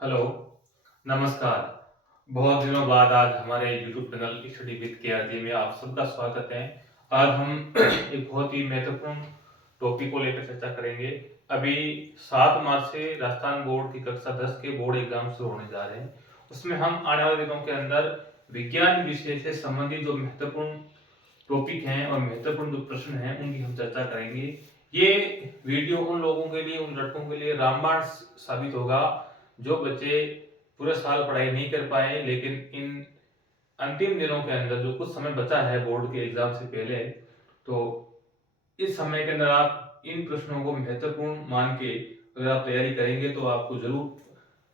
Hello, नमस्कार। बहुत दिनों बाद आज हमारे YouTube channel study with KRG में आप सबका स्वागत है। आज हम एक बहुत ही महत्वपूर्ण टॉपिक को लेकर चर्चा करेंगे। अभी 7 मार्च से राजस्थान बोर्ड की कक्षा 10 के बोर्ड एग्जाम शुरू होने जा रहे हैं। उसमें हम आने वाले दिनों के अंदर विज्ञान विषय से संबंधित जो महत्वपूर्ण टॉपिक हैं और महत्वपूर्ण जो प्रश्न हैं उनकी हम चर्चा करेंगे। ये वीडियो उन लोगों के लिए, उन लड़कों के लिए रामबाण साबित होगा जो बच्चे पूरे साल पढ़ाई नहीं कर पाए, लेकिन इन अंतिम दिनों के अंदर जो कुछ समय बचा है बोर्ड के एग्जाम से पहले, तो इस समय के अंदर आप इन प्रश्नों को महत्वपूर्ण मान के अगर आप तैयारी करेंगे तो आपको जरूर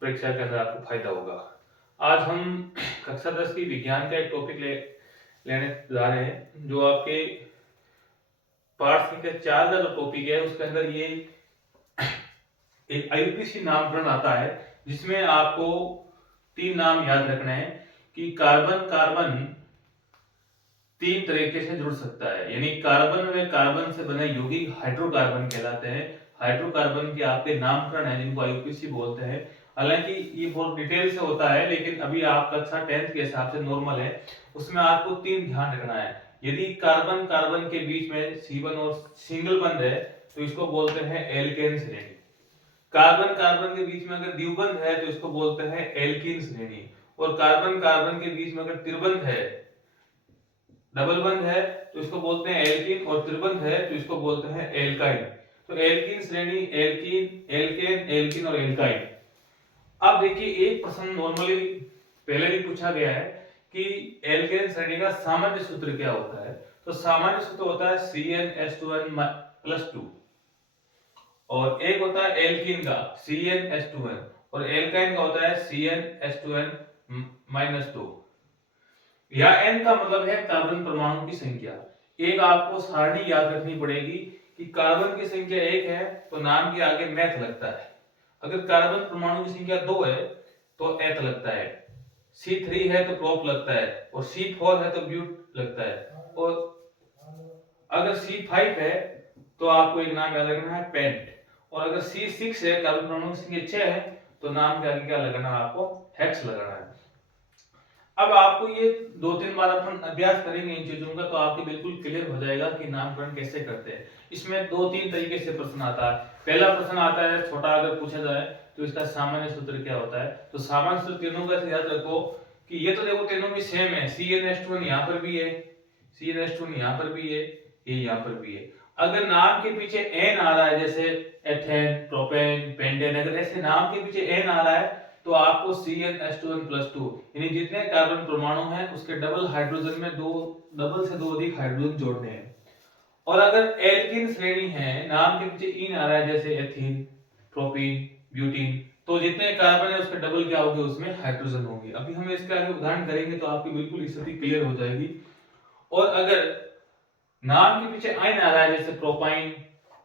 परीक्षा के अंदर आपको फायदा होगा। आज हम कक्षा 10 की विज्ञान का एक टॉपिक लेने जा रहे हैं, जो आपके पाठ संख्या 4 का जो टॉपिक है उसके अंदर ये एक आईयूपीएसी नामकरण आता है, जिसमें आपको 3 नाम याद रखना है कि कार्बन कार्बन 3 तरीके से जुड़ सकता है। यानी कार्बन में कार्बन से बने यौगिक हाइड्रोकार्बन कहलाते हैं। हाइड्रोकार्बन के आपके नामकरण है जिनको आईयूपीएसी बोलते हैं। हालांकि ये बहुत डिटेल से होता है, लेकिन अभी आप कक्षा 10th के हिसाब से नॉर्मल है, उसमें आपको 3 ध्यान रखना है। यदि कार्बन कार्बन के बीच में C1 और सिंगल बंध है तो इसको बोलते हैं एल्केन श्रेणी। कार्बन कार्बन के बीच में अगर द्विबंध है तो इसको बोलते हैं एल्कीन श्रेणी। और कार्बन कार्बन के बीच में अगर त्रिबंध है, डबल बंध है, तो इसको बोलते हैं एल्कीन, और त्रिबंध है तो इसको बोलते हैं एल्काइन। तो एल्कीन श्रेणी, एल्कीन, एल्केन, एल्कीन और एल्काइन। अब देखिए, एक प्रश्न नॉर्मली पहले भी पूछा गया है कि एल्केन श्रेणी का सामान्य सूत्र क्या होता है। तो सामान्य सूत्र होता है CnH2n+2, और एक होता है एल्कीन का CnH2n, और एल्काइन का होता है CnH2n-2। या n का मतलब है कार्बन परमाणु की संख्या। एक आपको सारणी याद रखनी पड़ेगी कि कार्बन की संख्या 1 है तो नाम के आगे मैथ लगता है। अगर कार्बन परमाणु की संख्या 2 है तो एथ लगता है, C3 है तो प्रोप लगता है, और C4 है तो ब्यूट लगता है, और अगर C5 है तो आपको एक नाम याद रखना है पेंट, और अगर C6 है, कार्बन परमाणु की संख्या 6 है, तो नाम के आगे क्या लगाना है, आपको हेक्स लगाना है। अब आपको ये 2-3 बार अपन अभ्यास करेंगे इन चीजों का, तो आपको बिल्कुल क्लियर हो जाएगा कि नामकरण कैसे करते हैं। इसमें 2-3 तरीके से प्रश्न आता है। पहला प्रश्न आता है छोटा, अगर पूछा जाए तो इसका सामान्य सूत्र क्या होता है। तो सामान्य सूत्र तीनों का याद रखो कि ये तो देखो तीनों भी सेम है। CnH2n यहाँ पर भी है, CnH2n यहाँ पर भी है, ये यहाँ पर भी है। अगर नाम के पीछे n आ रहा है, जैसे एथेन, प्रोपेन, पेंटेन, अगर ऐसे नाम के पीछे n आ रहा है तो आपको CnH2n+2 यानी जितने कार्बन परमाणु हैं उसके डबल हाइड्रोजन में डबल से 2 अधिक हाइड्रोजन जोड़ने हैं। और अगर एल्कीन श्रेणी है, नाम के पीछे इन आ रहा है, जैसे एथीन, प्रोपीन, ब्यूटीन, तो जितने कार्बन है उसके डबल क्या होंगे, उसमें हाइड्रोजन होंगे। अभी हम इसके आगे उदाहरण करेंगे तो आपकी बिल्कुल स्थिति क्लियर हो जाएगी। और अगर नाम के पीछे आइन आ रहा है, जैसे प्रोपाइन,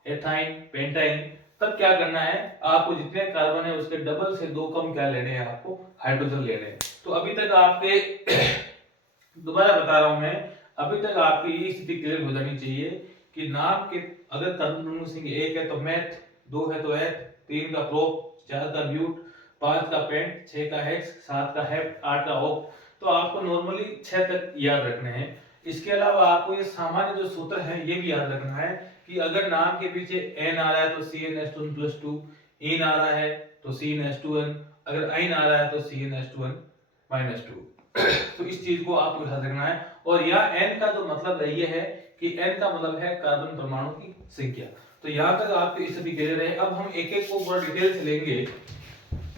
एथाइन, पेंटाइन, तब क्या करना है, आपको जितने कार्बन है उसके डबल से 2 कम क्या लेने हैं, आपको हाइड्रोजन लेने हैं। तो अभी तक आपके दोबारा बता रहा हूं मैं, अभी तक आपकी ये स्थिति क्लियर हो जानी चाहिए कि नाम के अगर कार्बन परमाणु संख्या 1 है तो मैथ, 2 है तो एथ, 3 का प्रोप, 4 का ब्यूट, 5 का पेंट, 6 का हेक्स, 7 का हेप्ट, 8 का ऑक्ट। तो आपको नॉर्मली 6 तक याद रखने हैं। इसके अलावा आपको ये सामान्य जो सूत्र है ये भी याद रखना है कि अगर नाम के पीछे n आ रहा है तो CnH2n+2, इन आ रहा है तो CnH2n, अगर आइन आ रहा है तो CnH2n-2। तो इस चीज को आपको याद रखना है। और यह n का जो मतलब है ये है कि n का मतलब है कार्बन परमाणु की संख्या। तो यहां तक आपकी स्थिति क्लियर है। अब हम एक एक को बड़ा डिटेल से लेंगे।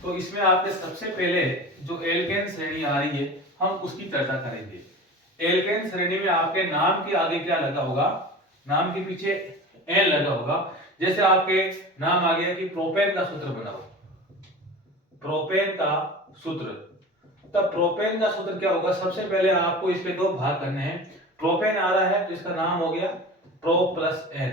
तो इसमें आपके सबसे पहले जो एल्केन श्रेणी आ रही है हम उसकी चर्चा करेंगे। एल्केन श्रेणी में आपके नाम के आगे क्या लगा होगा, नाम के पीछे एन लगा होगा। जैसे आपके नाम आ गया कि प्रोपेन का सूत्र बनाओ, प्रोपेन का सूत्र। तब प्रोपेन का सूत्र क्या होगा, सबसे पहले आपको इसके 2 भाग करने हैं। प्रोपेन आ रहा है तो इसका नाम हो गया प्रो प्लस एन।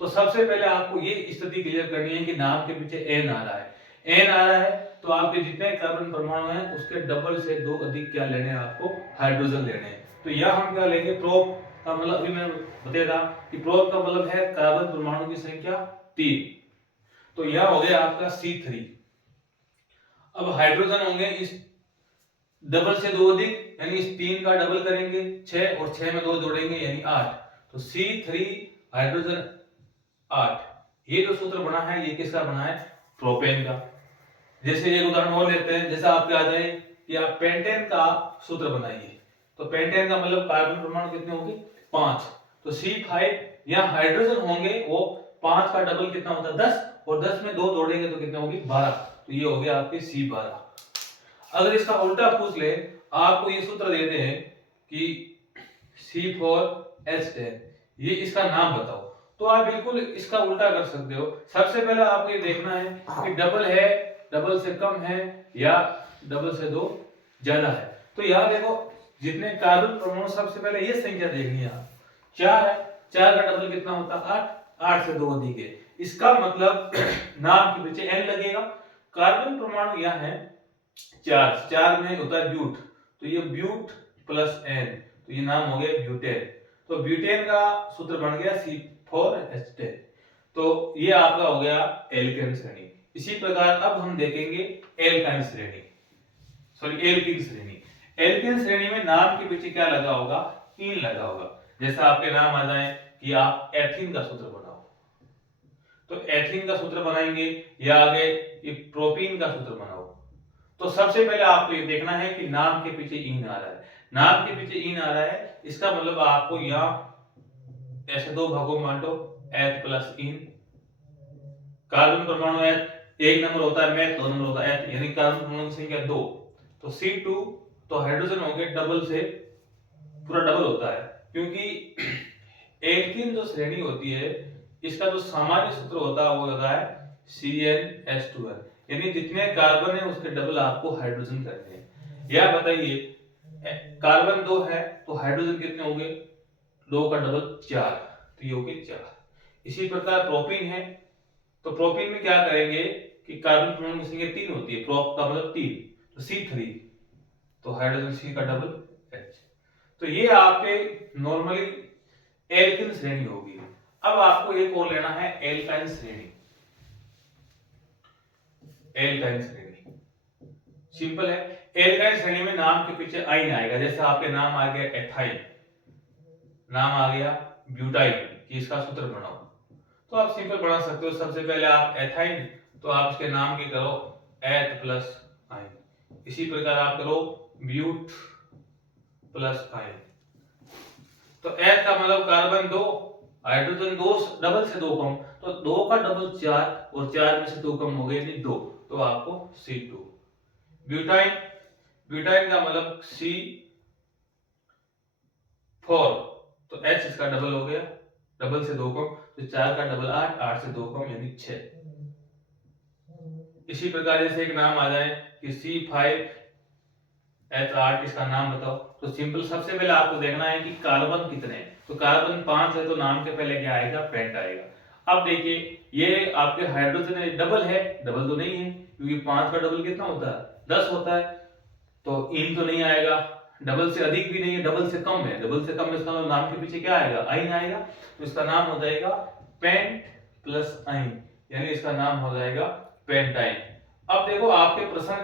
तो सबसे पहले आपको ये स्थिति क्लियर करनी है कि नाम के पीछे एन आ रहा है, एन आ रहा है तो आपके जितने कार्बन परमाणु हैं उसके डबल से 2 अधिक क्या लेने हैं, आपको हाइड्रोजन लेने हैं। तो यह हम क्या लेंगे, प्रोप का मतलब अभी मैं बता रहा कि प्रोप का मतलब है कार्बन परमाणु की संख्या 3। तो यह हो गया आपका C3। अब हाइड्रोजन होंगे इस डबल से दो अधिक, यानी इस 3 का डबल करेंगे 6 और 6 में 2 जोड़ेंगे यानी 8। तो C3 हाइड्रोजन 8। ये जो सूत्र बना है ये किसका बना है? प्रोपेन का। जैसे एक उदाहरण और लेते हैं, जैसा आपके आ जाए कि आप पेंटेन का सूत्र बनाइए। तो पेंटेन का मतलब कार्बन परमाणु कितने होंगे? 5। तो C5 या हाइड्रोजन होंगे वो 5 का डबल कितना होता है? 10, और 10 में 2 जोड़ेंगे तो कितने होगी? 12। तो ये हो गया आपके C12। अगर इसका उल्टा पूछ ले, आपको ये सूत्र देते हैं कि C4H10, ये इसका नाम बताओ, तो आप बिल्कुल इसका उल्टा कर सकते हो। सबसे पहले आपको ये देखना है कि डबल है, डबल से कम है या डबल से 2 ज्यादा है। तो यहाँ देखो जितने कार्बन परमाणु, सबसे पहले ये संख्या देखनी है। 4 है, 4 का डबल कितना होता है? 8। 8 से 2 अधिक है, इसका मतलब नाम के पीछे n लगेगा। कार्बन परमाणु यहाँ है 4, 4 में होता है ब्यूट, तो ये ब्यूट प्लस n, तो ये नाम हो गया ब्यूटेन। तो ब्यूटेन का सूत्र बन गया C4H10। तो ये आपका हो गया एल्केन श्रेणी। इसी प्रकार अब हम देखेंगे एल्काइन श्रेणी, सॉरी एल्कीन श्रेणी। एल्केन श्रेणी में नाम के पीछे क्या लगा होगा? इन लगा होगा। जैसा आपके नाम आ जाए कि आप एथीन का सूत्र बनाओ, तो एथीन का सूत्र बनाएंगे, या आगे ये प्रोपीन का सूत्र बनाओ। तो सबसे पहले आपको ये देखना है कि नाम के पीछे इन आ रहा है। नाम के पीछे इन आ रहा है, इसका मतलब आपको यहाँ ऐसे 2 भागों में बांटो, एथ प्लस इन। कार्बन परमाणु एथ 1 नंबर होता है, मैथ 2 नंबर होता है, एथ यानी कार्बन परमाणु की संख्या 2। तो C2 तो हाइड्रोजन हो गए डबल से, पूरा डबल होता है, क्योंकि एल्कीन जो श्रेणी होती है इसका जो सामान्य सूत्र होता है वो होता है CnH2n, यानी जितने कार्बन है उसके डबल आपको हाइड्रोजन करने हैं। या बताइए कार्बन 2 है तो हाइड्रोजन कितने हो गए? 2 का डबल 4, तो ये हो गए 4। इसी प्रकार प्रोपीन है, तो प्रोपीन में क्या करेंगे कि कार्बन परमाणु की संख्या 3 होती है, प्रोप का मतलब 3, तो C3, तो हाइड्रोजन C का डबल H। तो ये आपके नॉर्मली एल्किन श्रेणी होगी। अब आपको एक और लेना है एल्काइन श्रेणी। एल्काइन श्रेणी सिंपल है। एल्काइन श्रेणी में नाम के पीछे आइन आएगा, जैसे आपके नाम आ गया एथाइन, नाम आ गया ब्यूटाइन, कि इसका सूत्र बनाओ। तो आप सिंपल बना सकते हो। सबसे पहले आप एथाइन, तो आप इसके नाम की करो एथ प्लस आइन। इसी प्रकार आप करो ब्यूट प्लस आइन। तो एथ का मतलब कार्बन 2, हाइड्रोजन 2, डबल से 2 कम, तो 2 का डबल 4, और 4 में से 2 कम हो गए यानी 2, तो आपको C2। ब्यूटाइन, ब्यूटाइन का मतलब C4, तो H इसका डबल हो गया, डबल से 2 कम, तो 4 का डबल 8, 8 से 2 कम यानी 6। इसी प्रकार जैसे एक नाम आ जाए कि C5H8, इसका नाम बताओ। तो सिंपल सबसे पहले आपको देखना है कि कार्बन कितने हैं। तो कार्बन 5 है, तो नाम के पहले क्या आएगा? पेंट आएगा। अब देखिए ये आपके हाइड्रोजन है, डबल है, डबल तो नहीं है, क्योंकि 5 का डबल कितना होता है? 10 होता है, तो इन तो नहीं आएगा। डबल से अधिक भी नहीं है, डबल से कम है, डबल से कम में इसका नाम के पीछे क्या आएगा? आइन आएगा, तो इसका नाम हो जाएगा पेंट प्लस आइन, यानी इसका नाम हो जाएगा पेंटाइन। अब देखो आपके प्रश्न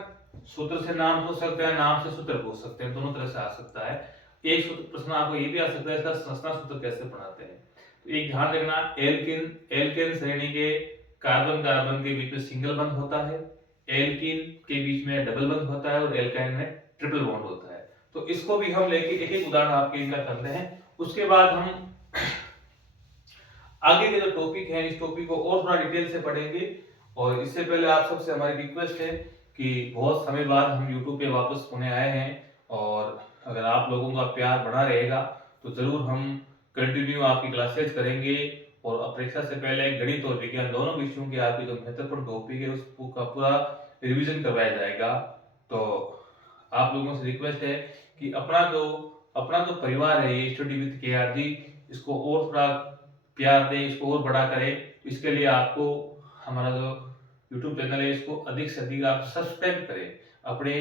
सूत्र से नाम पूछ सकते हैं, नाम से सूत्र पूछ सकते हैं, दोनों तरह से आ सकता है। एक सूत्र प्रश्न आपको ये भी आ सकता है इसका संरचना सूत्र कैसे बनाते हैं। तो एक ध्यान रखना, एल्किन एल्केन श्रेणी के कार्बन कार्बन के बीच में सिंगल बंध होता है, एल्कीन के बीच में डबल बंध होता है, और एल्काइन में ट्रिपल बॉन्ड होता है। तो इसको भी हम लेके एक एक उदाहरण आपके इनका करते हैं, उसके बाद हम आगे के जो टॉपिक है इस टॉपिक को और थोड़ा डिटेल से पढ़ेंगे। और इससे पहले आप सबसे हमारी रिक्वेस्ट है कि बहुत समय बाद हम YouTube पे वापस होने आए हैं, और अगर आप लोगों का प्यार बना रहेगा तो जरूर हम कंटिन्यू आपकी क्लासेज करेंगे। और परीक्षा से पहले गणित और विज्ञान दोनों विषयों की आपकी जो महत्वपूर्ण टॉपिक है उसका पूरा रिवीजन करवाया जाएगा। तो आप लोगों से रिक्वेस्ट है कि अपना जो परिवार है ये स्टडी विद KRG, इसको और थोड़ा प्यार दे, इसको और बड़ा करें। इसके लिए आपको हमारा जो YouTube चैनल है इसको अधिक से अधिक आप सब्सक्राइब करें, अपने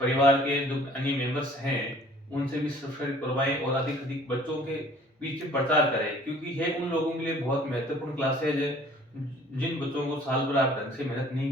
परिवार के जो अन्य मेंबर्स हैं उनसे भी सब्सक्राइब करवाएं, और अधिक अधिक बच्चों के बीच में प्रचार करें, क्योंकि ये उन लोगों के लिए बहुत महत्वपूर्ण क्लासेज है जिन बच्चों को साल भर आप ढंग से मेहनत नहीं